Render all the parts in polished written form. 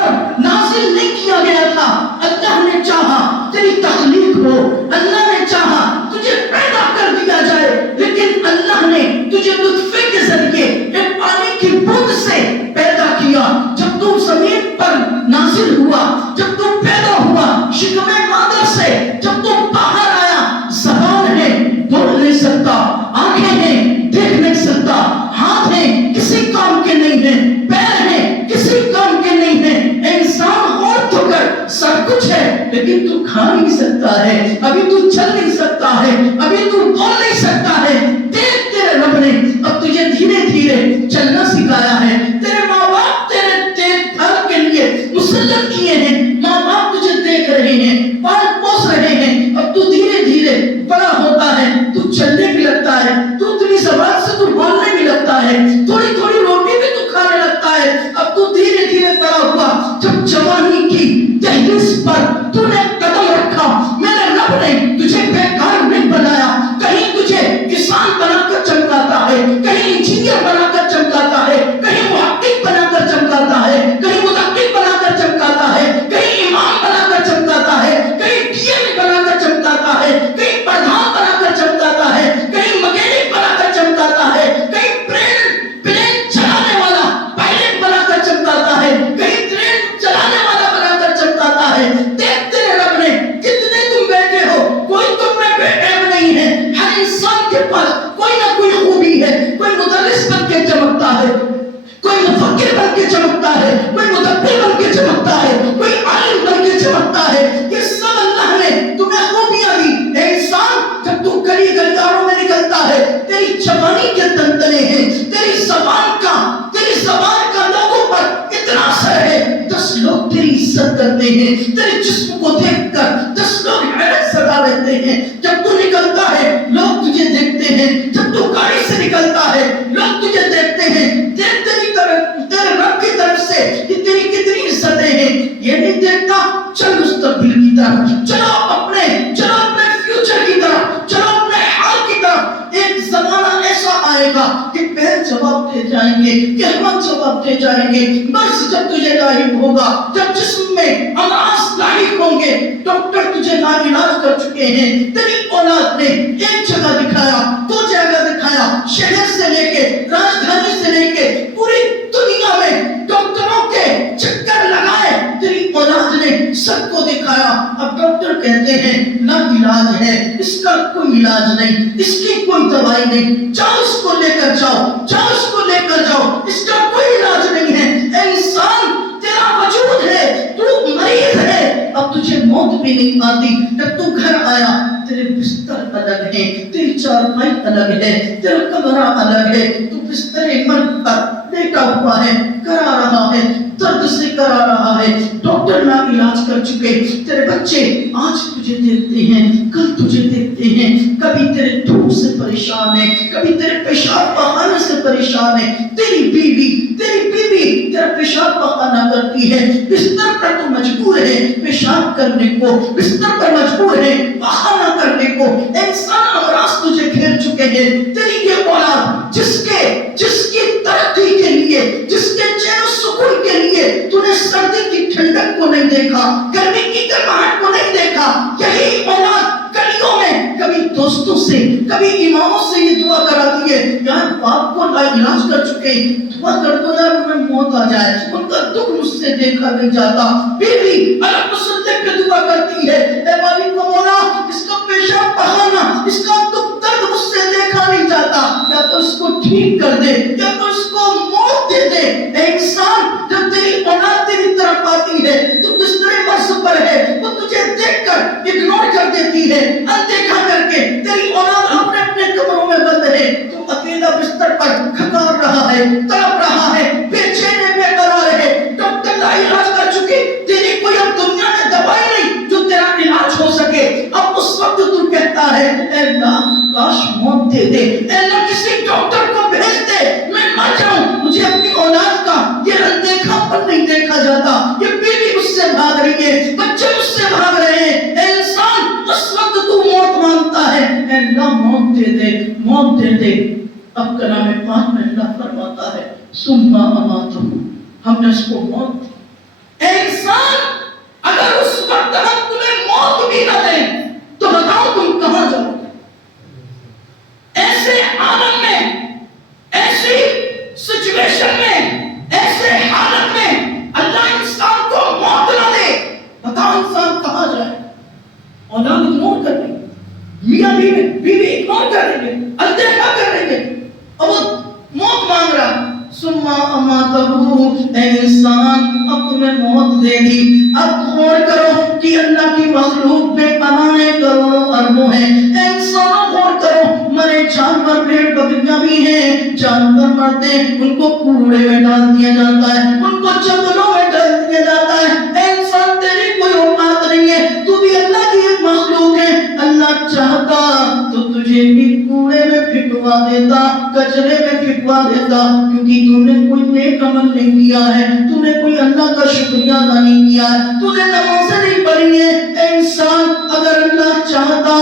پر نازل نہیں کیا گیا تھا. اللہ نے چاہا تیری تخلیق ہو، اللہ نے چاہا تجھے پیدا کر دیا جائے، لیکن اللہ نے تجھے نطفے کے ذریعے ایک پانی کی بوند سے پیدا کیا. جب تو زمین پر نازل ہوا، جب تو پیدا ہوا شکم مادر سے، جب تو باہر آیا، زبان ہے بول نہیں سکتا، آنکھیں ہیں دیکھ نہیں سکتا، ہاتھ ہیں کسی کام کے نہیں ہیں، پیر ہیں کسی کام کے نہیں ہیں، انسان اور تو کر سب کچھ ہے، لیکن تو کھا نہیں سکتا ہے، ابھی تو چل نہیں سکتا ہے، ابھی تو بول نہیں سکتا ہے. دیکھ تیرے رب نے اب تجھے دھیرے دھیرے چلنا سکھایا ہے. تیرے ماں باپ تیرے دیکھ بھال کے لیے مسلط کیے ہیں، ماں باپ تجھے دیکھ رہے ہیں، پال پوس رہے ہیں. اب تو دھیرے دھیرے بڑا ہوتا ہے، تو چلنے بھی لگتا ہے، تو اپنی زبان سے تو بولنے بھی لگتا ہے، تھوڑی تھوڑی روٹی بھی تو کھانے لگتا ہے. اب تو دھیرے دھیرے بڑا ہوا، جب جوانی کی دہلیز پر تو نے قدم رکھا، میرے رب نے تجھے بیکار نہیں بنایا. کہیں تجھے کسان بنا کر چمکاتا ہے، کہیں انجینئر بنا کر چمکاتا ہے، کہیں محقق بنا کر چمکاتا ہے، کہیں مدقق بنا کر چمکاتا ہے، کہیں امام بنا کر چمکاتا ہے، کہیں ڈی ایم بنا کر چمکاتا ہے، کہیں پردھان بنا کر چمکاتا ہے، کہیں مکینک بنا کر چمکاتا ہے، کہیں پلین چلانے والا پائلٹ بنا کر چمکاتا ہے، کہیں ٹرین چلانے والا بنا کر چمکاتا ہے. دیکھ تیرے رب نے کتنے تم بیٹے ہو، کوئی تم میں بے عیب نہیں ہے. ہر انسان کے پاس کوئی نہ کوئی خوبی ہے. کوئی مدرس بن کے چمکتا ہے، کوئی مفکر بن کے چمکتا ہے، کوئی مدبر بن کے چمکتا ہے، کوئی عالم بن کے چمکتا ہے. یہ سب اللہ نے تمہیں خوبیاں دی. اے انسان، جب تو گلی گلیاروں میں نکلتا ہے، تیری جوانی کے تنتنے ہیں، تیری زبان کا لوگوں پر اتنا اثر ہے، 10 لوگ تیری عزت کرتے ہیں، تیرے جسم کو دیکھ کر 10 لوگ حیرت زدہ رہتے ہیں. جب تو نکلتا ہے لوگ تجھے دیکھتے ہیں، جب تو گاڑی سے نکلتا ہے لوگ تجھے دیکھتے ہیں. دیکھ تیرے رب کی طرف سے کہ تیری کتنی عزتیں ہیں. یہ نہیں دیکھتا چل مستقبل کی طرف، چلو اپنے فیوچر کی طرف، چلو اپنے حال کی طرف. ایک زمانہ ایسا آئے گا کہ پیر جواب دے جائیں گے، کہ ہم جواب دے جائیں گے. بس جب تجھے لاحق ہوگا، جب جسم میں امراض لاحق ہوں گے، ڈاکٹر تجھے ناعلاج کر چکے ہیں. تیری اولاد نے ایک جگہ دکھایا، 2 جگہ دکھایا، شہر سے لے کے راجدھانی سے لے کے پوری دنیا میں ڈاکٹروں کے چکر لگائے. تیری اولاد نے سب کو دکھایا. اب ڈاکٹر کہتے ہیں نا علاج ہے، اس کا کوئی علاج نہیں، اس کی کوئی دوائی نہیں، جاؤ اس کو لے کر جاؤ، جاؤ اس کو لے کر جاؤ، اس کا کوئی علاج نہیں ہے. اے انسان، تیرا وجود ہے، تو مریض ہے. اب تجھے موت بھی نہیں آتی. جب تو گھر آیا تیرے بستر الگ ہے، تیری چارپائی الگ ہے، تیرا کمرہ الگ ہے، تو بستر مرگ پر لیٹا ہوا ہے، کرا رہا ہے، درد سے کرا رہا ہے. ڈاکٹر نہ علاج کر چکے. تیرے بچے آج تجھے دیکھتے ہیں، کل تجھے دیکھتے ہیں، کبھی تیرے دھوپ سے پریشان ہے، کبھی تیرے پیشاب پخانے سے پریشان ہے. تیری بیوی تیرا پیشاب پخانہ کرتی ہے، بستر پر تو مجبور ہے پیشاب کرنے کو، بستر پر مجبور ہے پخانہ کرنے کو. انسان امراض تجھے گھیر چکے ہیں. تیری یہ اولاد جس کی ترقی کے لیے، جس کے چین و سکون کے لیے تو نے سردی کی ٹھنڈک کو نہیں دیکھا، گرمی کی گرماہٹ کو نہیں دیکھا. یہی اولاد گلیوں میں کبھی دوستوں سے، کبھی اماموں سے یہ دعا کراتی ہے، یار باپ کو علاج کر چکے، دعا کر دو یار انہیں موت آ جائے، ان کا دکھ مجھ سے دیکھا نہیں جاتا. بیوی الگ مسلے پہ دعا کرتی ہے، اے مالک کو مولا اس کا پیشاب بہانا، اس کا دکھ درد مجھ سے دیکھا نہیں جاتا، یا تو اس کو ٹھیک کر دے، یا تو اس کو موت دے دے. اے انسان، جب تیری اولاد تیری طرف آتی ہے تو بستر مرض پر ہے، وہ تجھے دیکھ کر اگنور کر دیتی ہے، اندیکھا کر کے. تیری اولاد اپنے اپنے کمروں میں بند ہے، تو اکیلا بستر پر کھکار رہا ہے، تڑپ رہا ہے، بے چین ہے، بے قرار ہے. ڈاکٹر لا علاج کر چکے، تیری کوئی اب دنیا میں دوائی نہیں جو تیرا علاج ہو سکے. اب اس وقت تو کہتا ہے اے اللہ کاش موت دے دے، اے اللہ کسی ڈاکٹر کو بھیج دے، میں مر جاؤں. مجھے اپنی اولاد کا یہ اندیکھا پر نہیں دیکھا جاتا، یہ بیوی مجھ سے بھاگ رہی ہے، بچے مجھ سے بھاگ رہے ہیں. اے انسان، اس وقت تو موت مانگتا ہے، اے اللہ موت دے دے، موت دے دے. اب کلام پاک میں اللہ فرماتا ہے ثم اماتہ، ہم نے اس کو موت دی. اے تمہیں موت دے دی. اب غور کرو کہ اللہ کی مخلوق بے پناہ کروڑوں اربوں ہیں. انسانوں غور کرو، مرے جانور بھیڑ بکریاں بھی ہیں، جانور مرتے ان کو کوڑے میں ڈال دیا جاتا ہے، ان کو جنگلوں میں ڈال دیا جاتا ہے. انسان تیری کوئی اوقات نہیں ہے، تو بھی اللہ کی ایک مخلوق ہے. اللہ چاہتا تو تجھے بھی کوڑے میں پھینکوا دیتا، کچرے میں پھینکوا دیتا، کیونکہ تم نے کوئی نیک عمل نہیں کیا ہے، تم نے کوئی اللہ کا شکریہ ادا نہیں کیا ہے، تم نے نمازیں نہیں پڑھی ہیں. انسان اگر اللہ چاہتا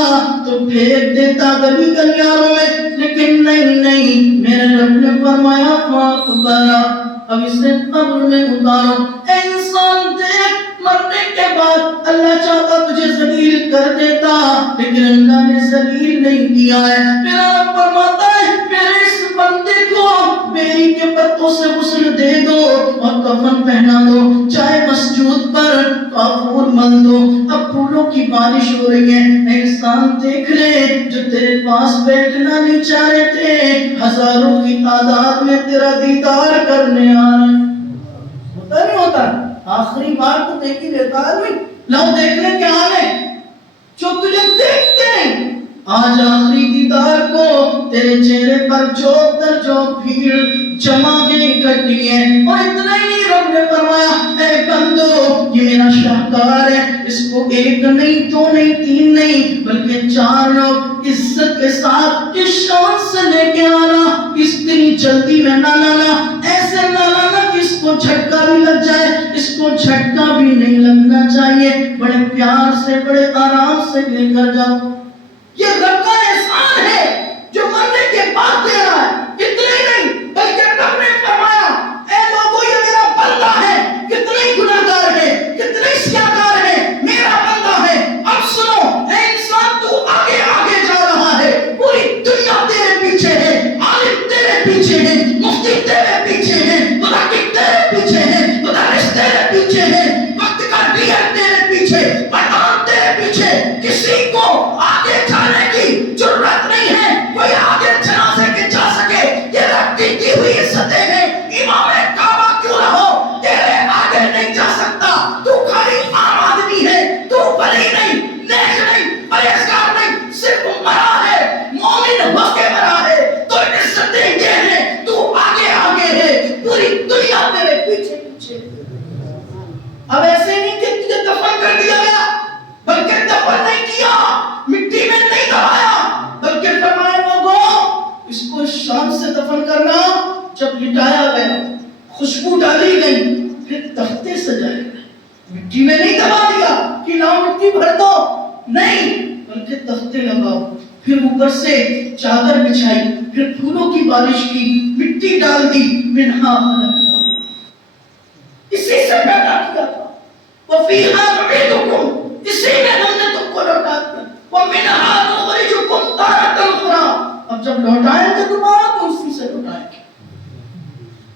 تو پھینک دیتا گلی گلیاروں میں، لیکن نہیں، میرے رب نے فرمایا فاقبرا، اب اسے قبر میں اتارو. انسان دیکھ، مرنے کے بعد اللہ چاہتا تجھے ذلیل کر دیتا، لیکن اللہ نے ذلیل نہیں کیا ہے. میرا رب فرماتا ہے میرے اس بندے کو بیری کے پتوں سے غسل دے دو اور کفن پہنا دو، چاہے مسجود پر کافور مل دو. اب پھولوں کی بارش ہو رہی ہے. انسان دیکھ لے جو تیرے پاس بیٹھنا نہیں چاہ رہے تھے، ہزاروں کی تعداد میں تیرا دیدار کرنے آ رہے ہیں. ہوتا نہیں ہوتا؟ آخری بار تو دیکھ ہی لیتا آدمی، لو دیکھنے کے آنے جو تجھے دیکھتے ہیں. آج آخری دیدار کو تیرے چہرے پر جوک در جوک بھیڑ جمع گئی اکٹھی ہے. اور اتنا ہی نہیں، رب نے فرمایا اے بندو یہ میرا شاہکار ہے، اس کو ایک نہیں، دو نہیں، تین نہیں، بلکہ 4 لوگ عزت کے ساتھ اس شان سے لے کے آنا. اتنی جلدی میں نہ لانا، ایسے نہ لانا کہ اس کو جھٹکا بھی لگ جائے، اس کو جھٹکا بھی نہیں لگنا چاہیے. بڑے پیار سے، بڑے آرام سے لے کر جاؤ. یہ رب کا احسان ہے جو مرنے کے بعد دے رہا ہے. اتنا ہی نہیں بلکہ رب نے فرمایا اے لوگوں یہ میرا بندہ ہے، کتنے ہی گناہگار ہے، کتنے ہی سیاہکار ہے، میرا بندہ ہے. اب سنو اے انسان، تو آگے آگے جا رہا ہے، پوری دنیا تیرے پیچھے ہے، عالم تیرے پیچھے ہے، مفتی تیرے پیچھے ہے، محقق تیرے پیچھے ہے، مدرس تیرے پیچھے ہے، وقت کا ڈیر تیرے پیچھے، پٹھان تیرے پیچھے. کسی کو آگے جانے کی ضرورت نہیں ہے. کوئی آگے جنازے کے جا سکے، یہ رب کی دی ہوئی عزتیں ہیں. امام کعبہ کیوں نہ ہو، تیرے آگے نہیں جا سکتا. تو خالی عام آدمی ہے، تو ولی نہیں، نیک نہیں، پرہیزگار نہیں، صرف مرا ہے، مومن ہو کے مرا ہے. تو عزتیں یہ ہیں، تو آگے آگے ہے، پوری دنیا تیرے پیچھے پیچھے. اب ایسے نہیں کہ تجھے دفن کر دیا گیا، بلکہ دفن نہیں کیا، مٹی میں نہیں دبایا، بلکہ فرمایا لوگوں اس کو شان سے دفن کرنا. جب لٹایا گیا، خوشبو ڈالی گئی، پھر تختے سجائے گئے. مٹی میں نہیں دبا دیا کہ لاؤ مٹی بھر دو، نہیں، بلکہ تختے لگاؤ، پھر اوپر سے چادر بچھائی، پھر پھولوں کی بارش کی، مٹی ڈال دی. منہا خلقناکم، اسی سے پیدا کیا تھا. وفیہا نعیدکم، اسی میں ہم نے تم کو لوٹا دیا. ومنہا نخرجکم تارۃ اخری، اب جب لوٹائیں گے دوبارہ تو اسی سے لوٹائیں گے.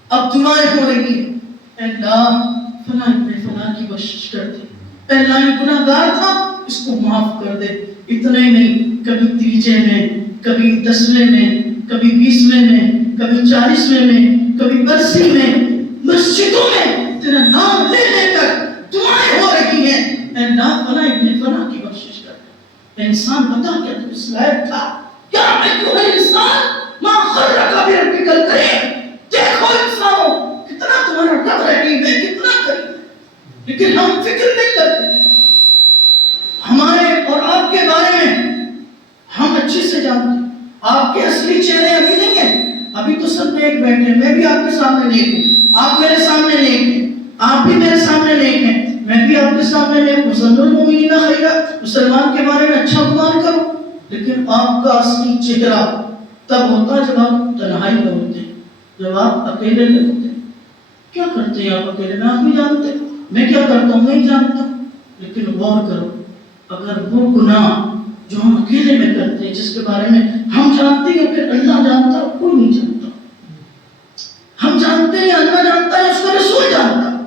اب دعائیں ہو رہی ہیں، اے اللہ فلاں ابن فلاں کی بخشش کر دے، اے اللہ یہ گناہ گار تھا اس کو معاف کر دے. اتنا ہی نہیں، کبھی تیجے میں، کبھی 10ویں میں، کبھی 20ویں میں، کبھی 40ویں میں، کبھی برسی میں، مسجدوں میں تیرا نام لے لے کر دعائیں ہو رہی ہیں، اے اللہ فلاں ابن فلاں کی بخشش کر دے. انسان بتا کیا تو اس لائق تھا؟ کیا میں کیوں ہے انسان ما خرک بربک الکریم. دیکھو انسانوں کتنا تمہارا رب رحیم ہے، کتنا کریم ہے، لیکن ہم فکر نہیں کرتے. ہمارے اور آپ کے بارے میں ہم اچھے سے جانتے ہیں. آپ کے اصلی چہرے ابھی نہیں ہیں، ابھی تو سب نیک بیٹھے ہیں. میں بھی آپ کے سامنے نیک ہوں، آپ میرے سامنے نیک ہیں، آپ بھی میرے سامنے نیک ہیں، میں بھی آپ کے سامنے نیک ہوں. ظن المؤمنین خیرا، مسلمان کے بارے میں اچھا گمان کرو. لیکن آپ کا اصلی چہرہ تب ہوتا ہے جب آپ تنہائی میں ہوتے ہیں، جب آپ اکیلے میں ہوتے ہیں. کیا کرتے ہیں آپ اکیلے میں؟ آپ بھی جانتے ہیں. میں کیا کرتا ہوں نہیں جانتا. لیکن غور کرو، اگر وہ گناہ جو ہم اکیلے میں کرتے ہیں، جس کے بارے میں ہم جانتے ہیں پھر اللہ جانتا ہے، کوئی نہیں جانتا. ہم جانتے ہیں اللہ جانتا ہے، اس کا رسول جانتا ہے،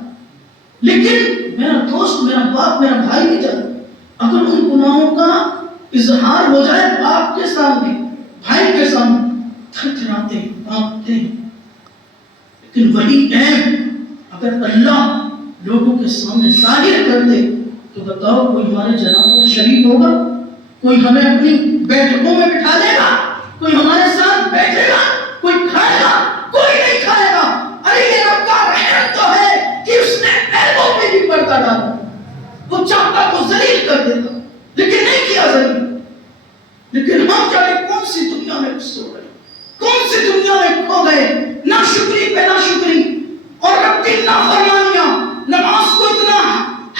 لیکن میرا دوست، میرا باپ، میرا بھائی نہیں جانتا. اگر ان گناہوں کا اظہار ہو جائے باپ کے سامنے، بھائی کے سامنے، تھرتھراتے ہیں، کانپتے ہیں. لیکن وہی عیب اگر اللہ لوگوں کے سامنے ظاہر کر دے تو بتاؤ کوئی ہمارے جنازوں میں شریک ہوگا؟ کوئی ہمیں اپنی بیٹھکوں میں بٹھا دے گا؟ کوئی ہمارے ساتھ بیٹھے گا؟ کوئی کھائے گا؟ کوئی نہیں کھائے گا۔ ارے یہ رب کا رحم تو ہے کہ اس نے عیبوں پہ بھی پردہ ڈالا۔ وہ چاہتا کو ذلیل کر دیتا لیکن نہیں کیا ذلیل۔ لیکن ہم جانے کون سی دنیا میں گھس ہو گئے، کون سی دنیا میں کھو گئے، نہ شکری پہ نہ شکری اور رب کی نافرمانیاں۔ نماز کو اتنا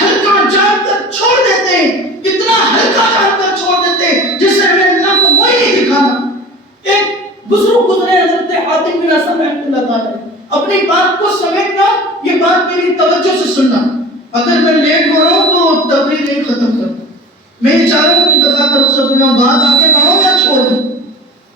ہلکا جان کر چھوڑ دیتے، اتنا ہلکا جان کر چھوڑ دیتے جسے ہمیں اللہ کو وہی نہیں دکھانا۔ ایک بزرگ گزرے حضرت حاتم بن اسم رحمۃ اللہ تعالی، اپنی بات کو سمیٹنا، یہ بات میری توجہ سے سننا۔ اگر میں لیٹ ہو رہا ہوں تو تقریر نہیں ختم کرتا، میں چاہ رہا ہوں کچھ بتا کر اس کو بات